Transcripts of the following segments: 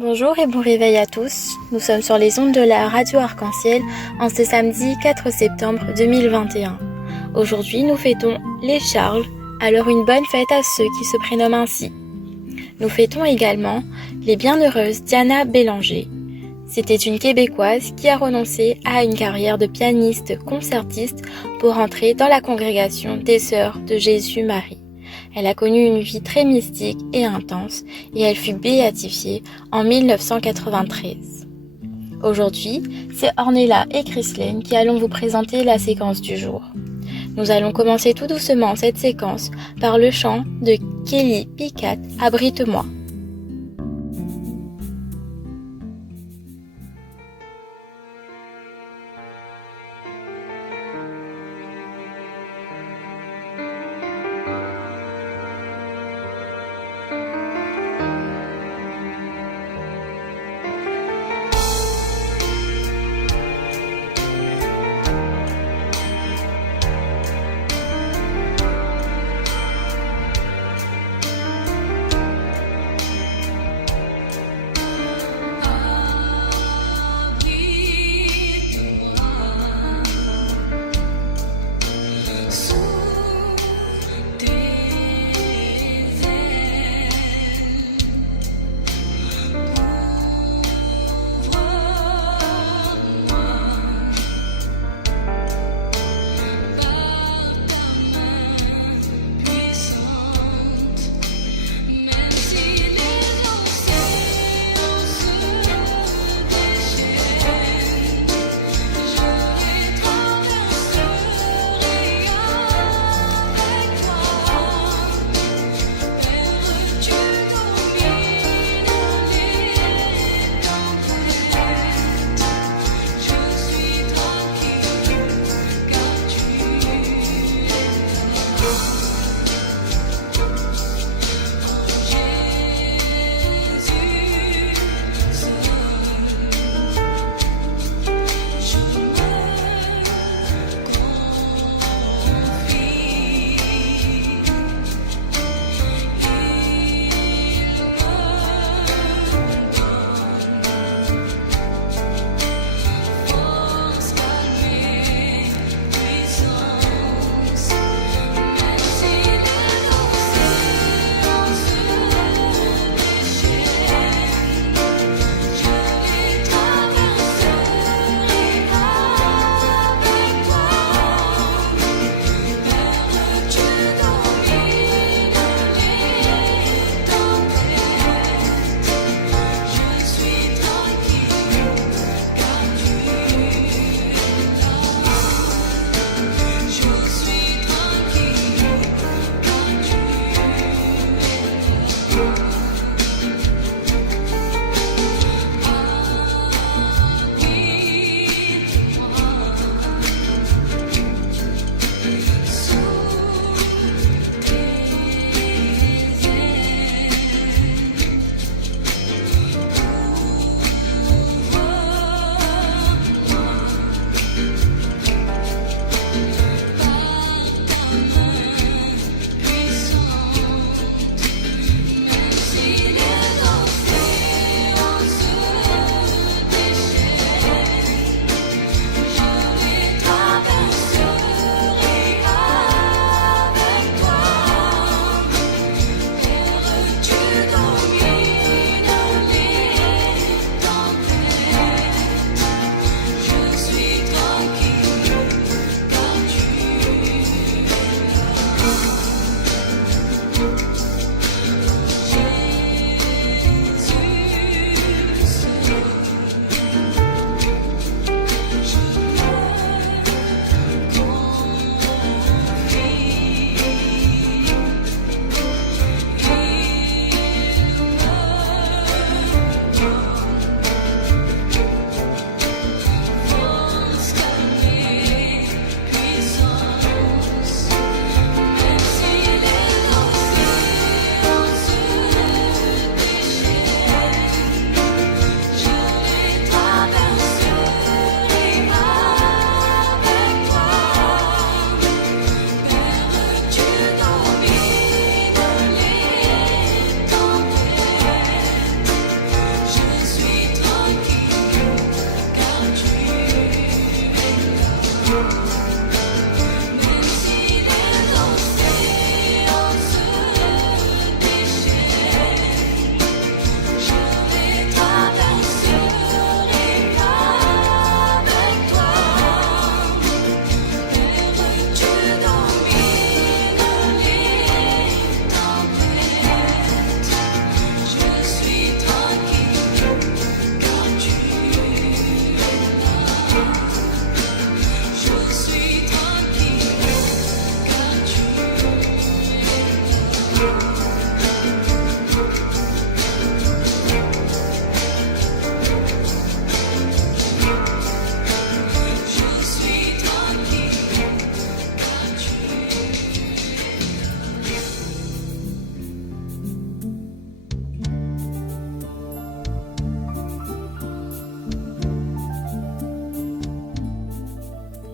Bonjour et bon réveil à tous. Nous sommes sur les ondes de la radio Arc-en-Ciel en ce samedi 4 septembre 2021. Aujourd'hui, nous fêtons les Charles, alors une bonne fête à ceux qui se prénomment ainsi. Nous fêtons également les bienheureuses Diana Bélanger. C'était une Québécoise qui a renoncé à une carrière de pianiste concertiste pour entrer dans la congrégation des Sœurs de Jésus-Marie. Elle a connu une vie très mystique et intense et elle fut béatifiée en 1993. Aujourd'hui, c'est Ornella et Chrislène qui allons vous présenter la séquence du jour. Nous allons commencer tout doucement cette séquence par le chant de Kelly Picat, Abrite-moi.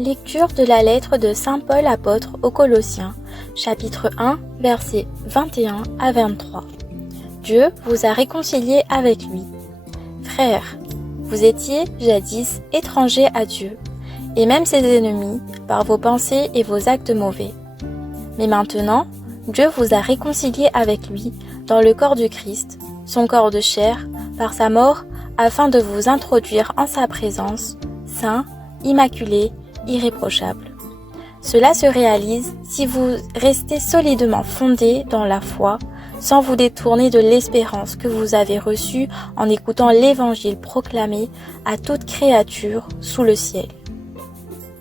Lecture de la lettre de Saint Paul apôtre aux Colossiens, chapitre 1, versets 21 à 23. Dieu vous a réconciliés avec lui. Frères, vous étiez jadis étrangers à Dieu, et même ses ennemis par vos pensées et vos actes mauvais. Mais maintenant, Dieu vous a réconciliés avec lui dans le corps du Christ, son corps de chair, par sa mort, afin de vous introduire en sa présence, saint, immaculé, irréprochable. Cela se réalise si vous restez solidement fondés dans la foi, sans vous détourner de l'espérance que vous avez reçue en écoutant l'évangile proclamé à toute créature sous le ciel.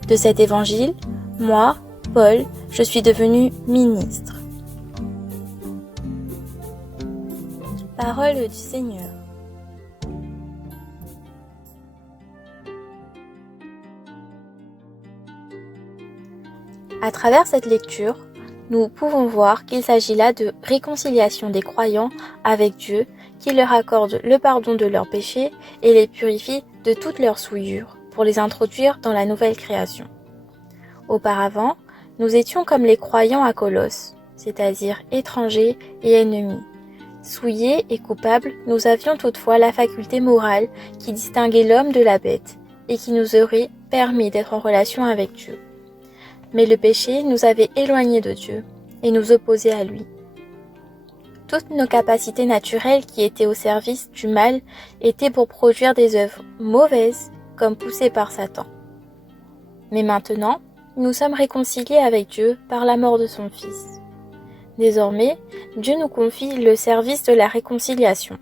De cet évangile, moi, Paul, je suis devenu ministre. Parole du Seigneur. À travers cette lecture, nous pouvons voir qu'il s'agit là de réconciliation des croyants avec Dieu, qui leur accorde le pardon de leurs péchés et les purifie de toutes leurs souillures pour les introduire dans la nouvelle création. Auparavant, nous étions comme les croyants à Colosse, c'est-à-dire étrangers et ennemis. Souillés et coupables, nous avions toutefois la faculté morale qui distinguait l'homme de la bête et qui nous aurait permis d'être en relation avec Dieu. Mais le péché nous avait éloignés de Dieu et nous opposait à lui. Toutes nos capacités naturelles qui étaient au service du mal étaient pour produire des œuvres mauvaises comme poussées par Satan. Mais maintenant, nous sommes réconciliés avec Dieu par la mort de son Fils. Désormais, Dieu nous confie le service de la réconciliation.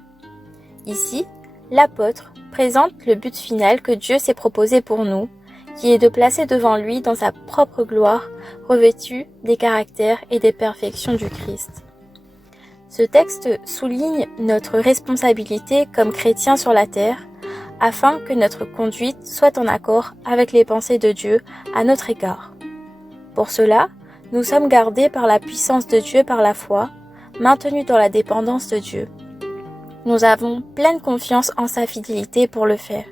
Ici, l'apôtre présente le but final que Dieu s'est proposé pour nous, qui est de placer devant lui dans sa propre gloire, revêtue des caractères et des perfections du Christ. Ce texte souligne notre responsabilité comme chrétiens sur la terre, afin que notre conduite soit en accord avec les pensées de Dieu à notre égard. Pour cela, nous sommes gardés par la puissance de Dieu par la foi, maintenus dans la dépendance de Dieu. Nous avons pleine confiance en sa fidélité pour le faire.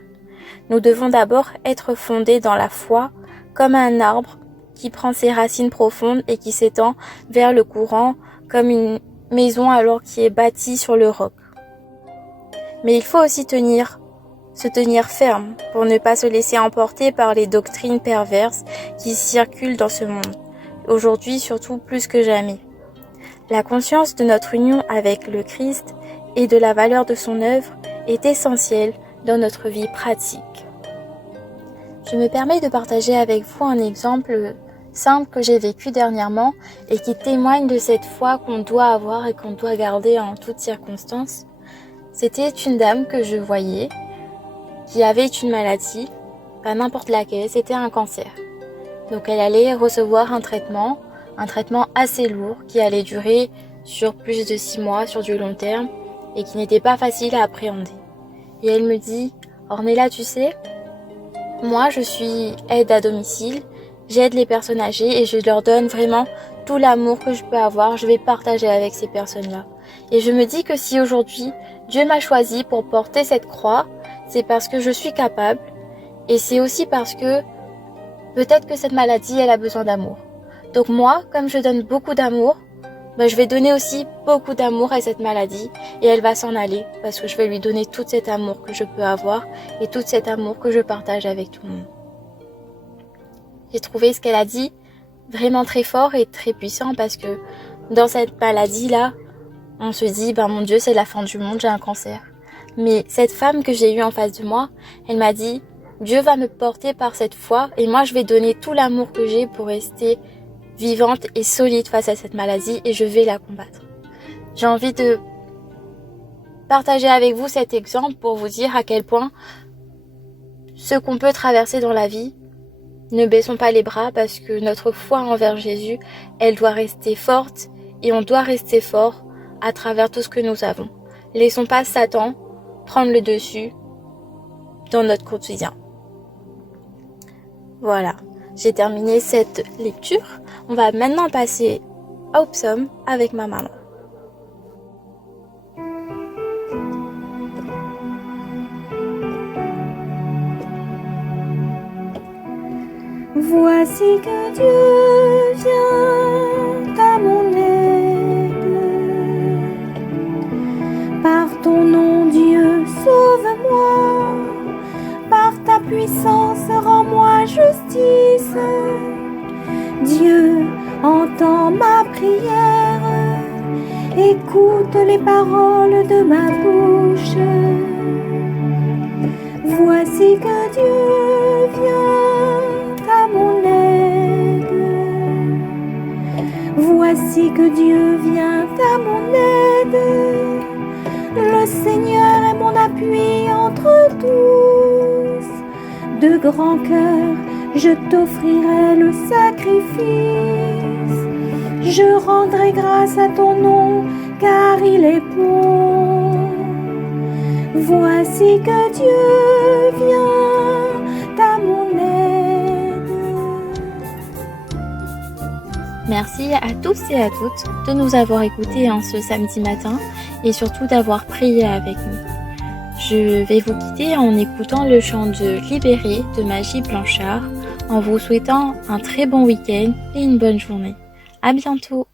Nous devons d'abord être fondés dans la foi, comme un arbre qui prend ses racines profondes et qui s'étend vers le courant, comme une maison alors qui est bâtie sur le roc. Mais il faut aussi se tenir ferme pour ne pas se laisser emporter par les doctrines perverses qui circulent dans ce monde, aujourd'hui surtout plus que jamais. La conscience de notre union avec le Christ et de la valeur de son œuvre est essentielle dans notre vie pratique. Je me permets de partager avec vous un exemple simple que j'ai vécu dernièrement et qui témoigne de cette foi qu'on doit avoir et qu'on doit garder en toutes circonstances. C'était une dame que je voyais qui avait une maladie, pas n'importe laquelle, c'était un cancer. Donc elle allait recevoir un traitement assez lourd qui allait durer sur plus de 6 mois, sur du long terme, et qui n'était pas facile à appréhender. Et elle me dit, Ornella, tu sais, moi je suis aide à domicile, j'aide les personnes âgées et je leur donne vraiment tout l'amour que je peux avoir, je vais partager avec ces personnes-là. Et je me dis que si aujourd'hui Dieu m'a choisi pour porter cette croix, c'est parce que je suis capable, et c'est aussi parce que peut-être que cette maladie, elle a besoin d'amour. Donc moi, comme je donne beaucoup d'amour, je vais donner aussi beaucoup d'amour à cette maladie et elle va s'en aller parce que je vais lui donner tout cet amour que je peux avoir et tout cet amour que je partage avec tout le monde. J'ai trouvé ce qu'elle a dit vraiment très fort et très puissant parce que dans cette maladie-là, on se dit, mon Dieu, c'est la fin du monde, j'ai un cancer. Mais cette femme que j'ai eue en face de moi, elle m'a dit, Dieu va me porter par cette foi et moi je vais donner tout l'amour que j'ai pour rester vivante et solide face à cette maladie et je vais la combattre. J'ai envie de partager avec vous cet exemple pour vous dire à quel point ce qu'on peut traverser dans la vie, ne baissons pas les bras parce que notre foi envers Jésus, elle doit rester forte et on doit rester fort à travers tout ce que nous avons. Laissons pas Satan prendre le dessus dans notre quotidien. Voilà, j'ai terminé cette lecture. On va maintenant passer au psaume avec ma maman. Voici que Dieu vient à mon aide. Par ton nom, Dieu, sauve-moi. Par ta puissance, rends-moi justice. Dieu, entends ma prière. Écoute les paroles de ma bouche. Voici que Dieu vient à mon aide. Voici que Dieu vient à mon aide. Le Seigneur est mon appui entre tous. De grand cœur, je t'offrirai le sacrifice. Je rendrai grâce à ton nom, car il est bon. Voici que Dieu vient à mon aide. Merci à tous et à toutes de nous avoir écoutés en ce samedi matin et surtout d'avoir prié avec nous. Je vais vous quitter en écoutant le chant de Libéré de Magie Blanchard, en vous souhaitant un très bon week-end et une bonne journée. À bientôt!